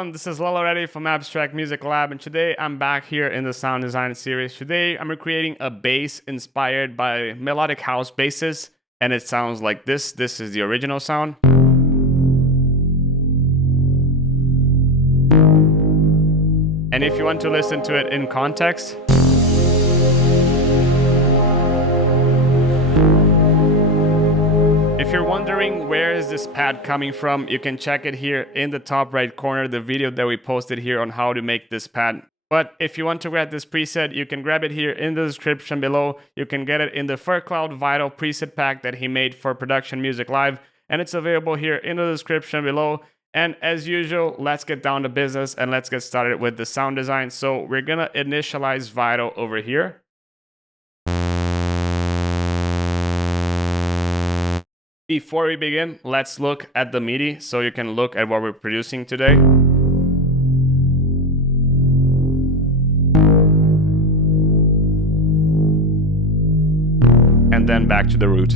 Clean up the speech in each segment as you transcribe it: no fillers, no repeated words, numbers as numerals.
everyone, this is Lala from Abstract Music Lab, and today I'm back here in the sound design series. Today I'm recreating a bass inspired by melodic house basses, and it sounds like this. This is the original sound. And if you want to listen to it in context, if you're wondering where is this pad coming from, you can check it here in the top right corner, the video that we posted here on how to make this pad. But if you want to grab this preset, you can grab it here in the description below. You can get it in the FurCloud Vital preset pack that he made for Production Music Live, and it's available here in the description below. And as usual, let's get down to business and let's get started with the sound design. So we're gonna initialize Vital over here. Before we begin, let's look at the MIDI so you can look at what we're producing today. And then back to the root.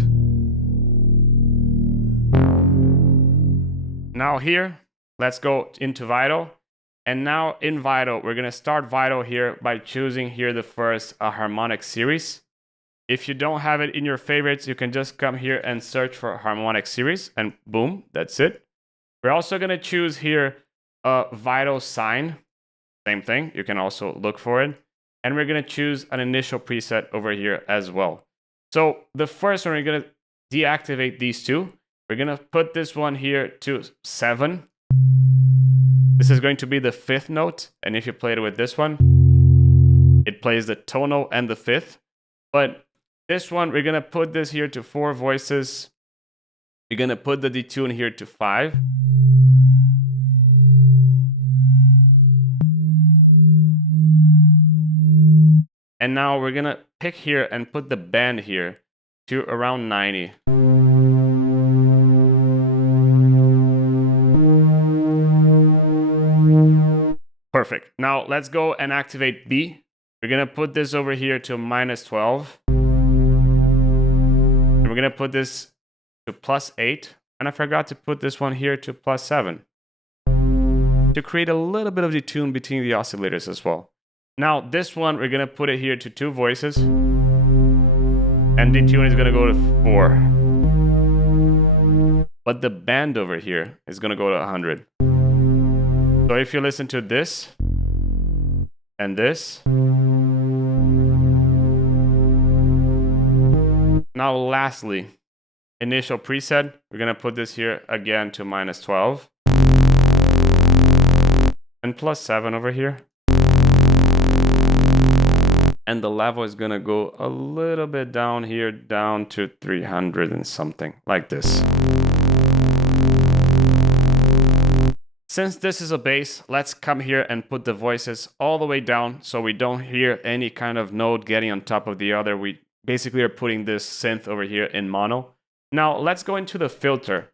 Now here, let's go into Vital. And now in Vital, we're gonna start Vital here by choosing here the first harmonic series. If you don't have it in your favorites, you can just come here and search for harmonic series and boom, that's it. We're also gonna choose here a Vital sine. Same thing, you can also look for it. And we're gonna choose an initial preset over here as well. So the first one, we're gonna deactivate these two. We're gonna put this one here to 7. This is going to be the 5th note. And if you play it with this one, it plays the tonal and the 5th. But this one, we're gonna put this here to 4 voices. You're gonna put the detune here to 5. And now we're gonna pick here and put the bend here to around 90. Perfect. Now let's go and activate B. We're gonna put this over here to -12. We're going to put this to +8, and I forgot to put this one here to +7 to create a little bit of detune between the oscillators as well. Now this one, we're going to put it here to 2 voices, and detune is going to go to 4. But the bend over here is going to go to 100. So if you listen to this and this, now lastly, initial preset, we're gonna put this here again to -12 and +7 over here. And the level is gonna go a little bit down here, down to 300 and something, like this. Since this is a bass, let's come here and put the voices all the way down so we don't hear any kind of note getting on top of the other. We basically are putting this synth over here in mono. Now let's go into the filter.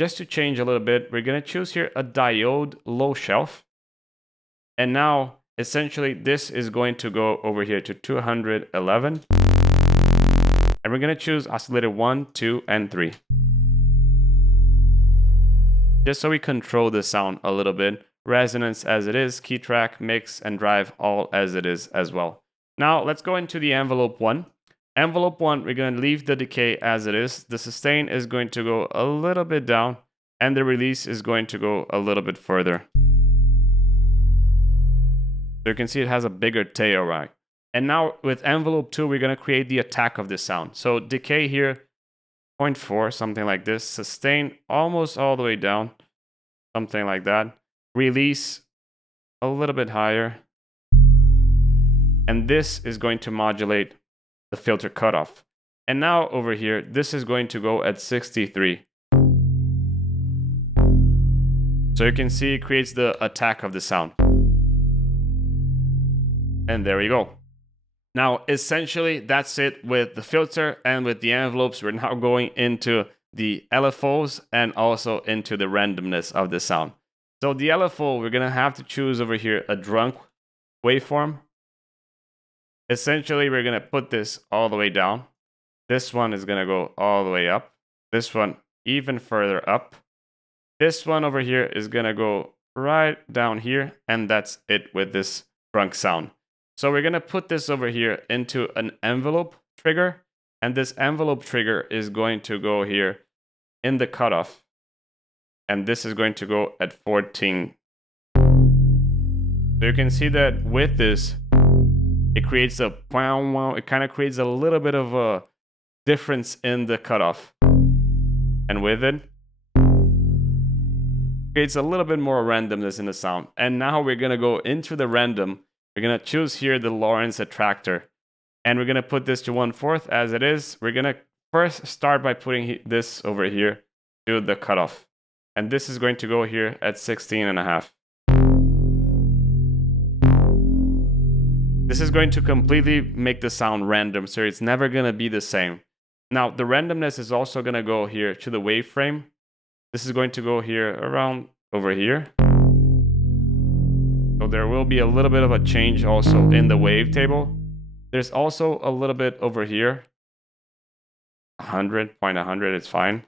Just to change a little bit, we're gonna choose here a diode low shelf. And now essentially this is going to go over here to 211. And we're gonna choose oscillator 1, 2, and 3. Just so we control the sound a little bit. Resonance as it is, key track, mix, and drive all as it is as well. Now let's go into the envelope 1. Envelope 1, we're going to leave the decay as it is. The sustain is going to go a little bit down, and the release is going to go a little bit further. So you can see it has a bigger tail, right? And now with envelope 2, we're going to create the attack of the sound. So decay here, 0.4, something like this. Sustain almost all the way down, something like that. Release a little bit higher. And this is going to modulate the filter cutoff. And now over here, this is going to go at 63. So you can see it creates the attack of the sound. And there we go. Now, essentially, that's it with the filter and with the envelopes. We're now going into the LFOs and also into the randomness of the sound. So the LFO, we're gonna have to choose over here a drunk waveform. Essentially, we're going to put this all the way down. This one is going to go all the way up. This one even further up. This one over here is going to go right down here, and that's it with this trunk sound. So we're gonna put this over here into an envelope trigger, and this envelope trigger is going to go here in the cutoff, and this is going to go at 14. So you can see that with this, it creates a it kind of creates a little bit of a difference in the cutoff, and with it, creates a little bit more randomness in the sound. And now we're gonna go into the random. We're gonna choose here the Lawrence attractor, and we're gonna put this to 1/4 as it is. We're gonna first start by putting this over here to the cutoff, and this is going to go here at 16.5. This is going to completely make the sound random, so it's never gonna be the same. Now the randomness is also gonna go here to the waveframe. This is going to go here around over here. So there will be a little bit of a change also in the wavetable. There's also a little bit over here. 100.100, it's fine.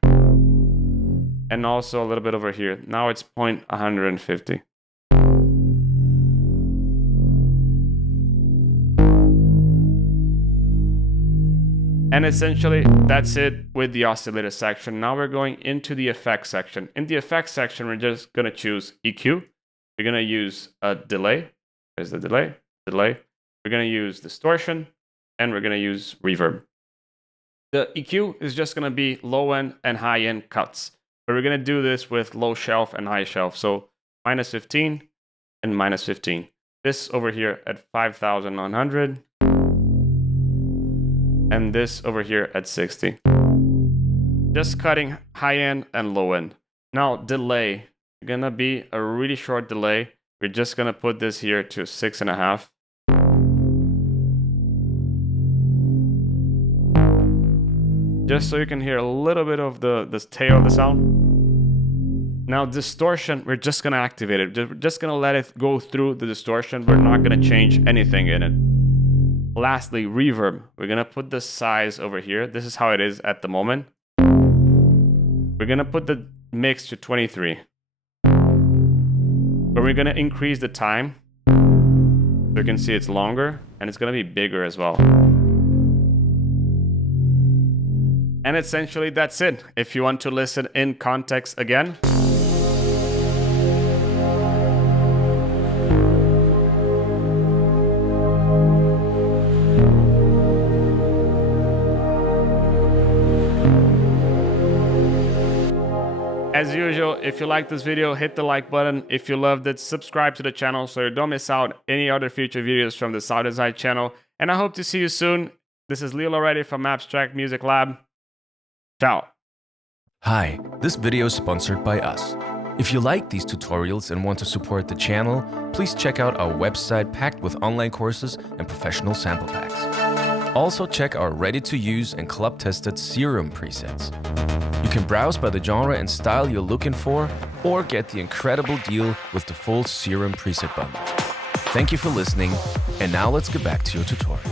And also a little bit over here. Now it's 0.150. And essentially, that's it with the oscillator section. Now we're going into the effects section. In the effects section, we're just going to choose EQ. We're going to use a delay. There's the delay. We're going to use distortion, and we're going to use reverb. The EQ is just going to be low-end and high-end cuts. But we're going to do this with low shelf and high shelf. So -15 and -15. This over here at 5,900. And this over here at 60. Just cutting high end and low end. Now delay, gonna be a really short delay. We're just gonna put this here to 6.5. Just so you can hear a little bit of the tail of the sound. Now distortion, we're just gonna activate it. We're just gonna let it go through the distortion. We're not gonna change anything in it. Lastly, reverb. We're gonna put the size over here. This is how it is at the moment. We're gonna put the mix to 23. But we're gonna increase the time. So you can see it's longer, and it's gonna be bigger as well. And essentially that's it. If you want to listen in context again. As usual, if you like this video, hit the like button. If you loved it, subscribe to the channel so you don't miss out any other future videos from the Sound Design channel. And I hope to see you soon. This is Leo Loretti from Abstract Music Lab. Ciao. Hi, this video is sponsored by us. If you like these tutorials and want to support the channel, please check out our website packed with online courses and professional sample packs. Also check our ready-to-use and club-tested Serum presets. You can browse by the genre and style you're looking for, or get the incredible deal with the full Serum preset bundle. Thank you for listening, and now let's get back to your tutorial.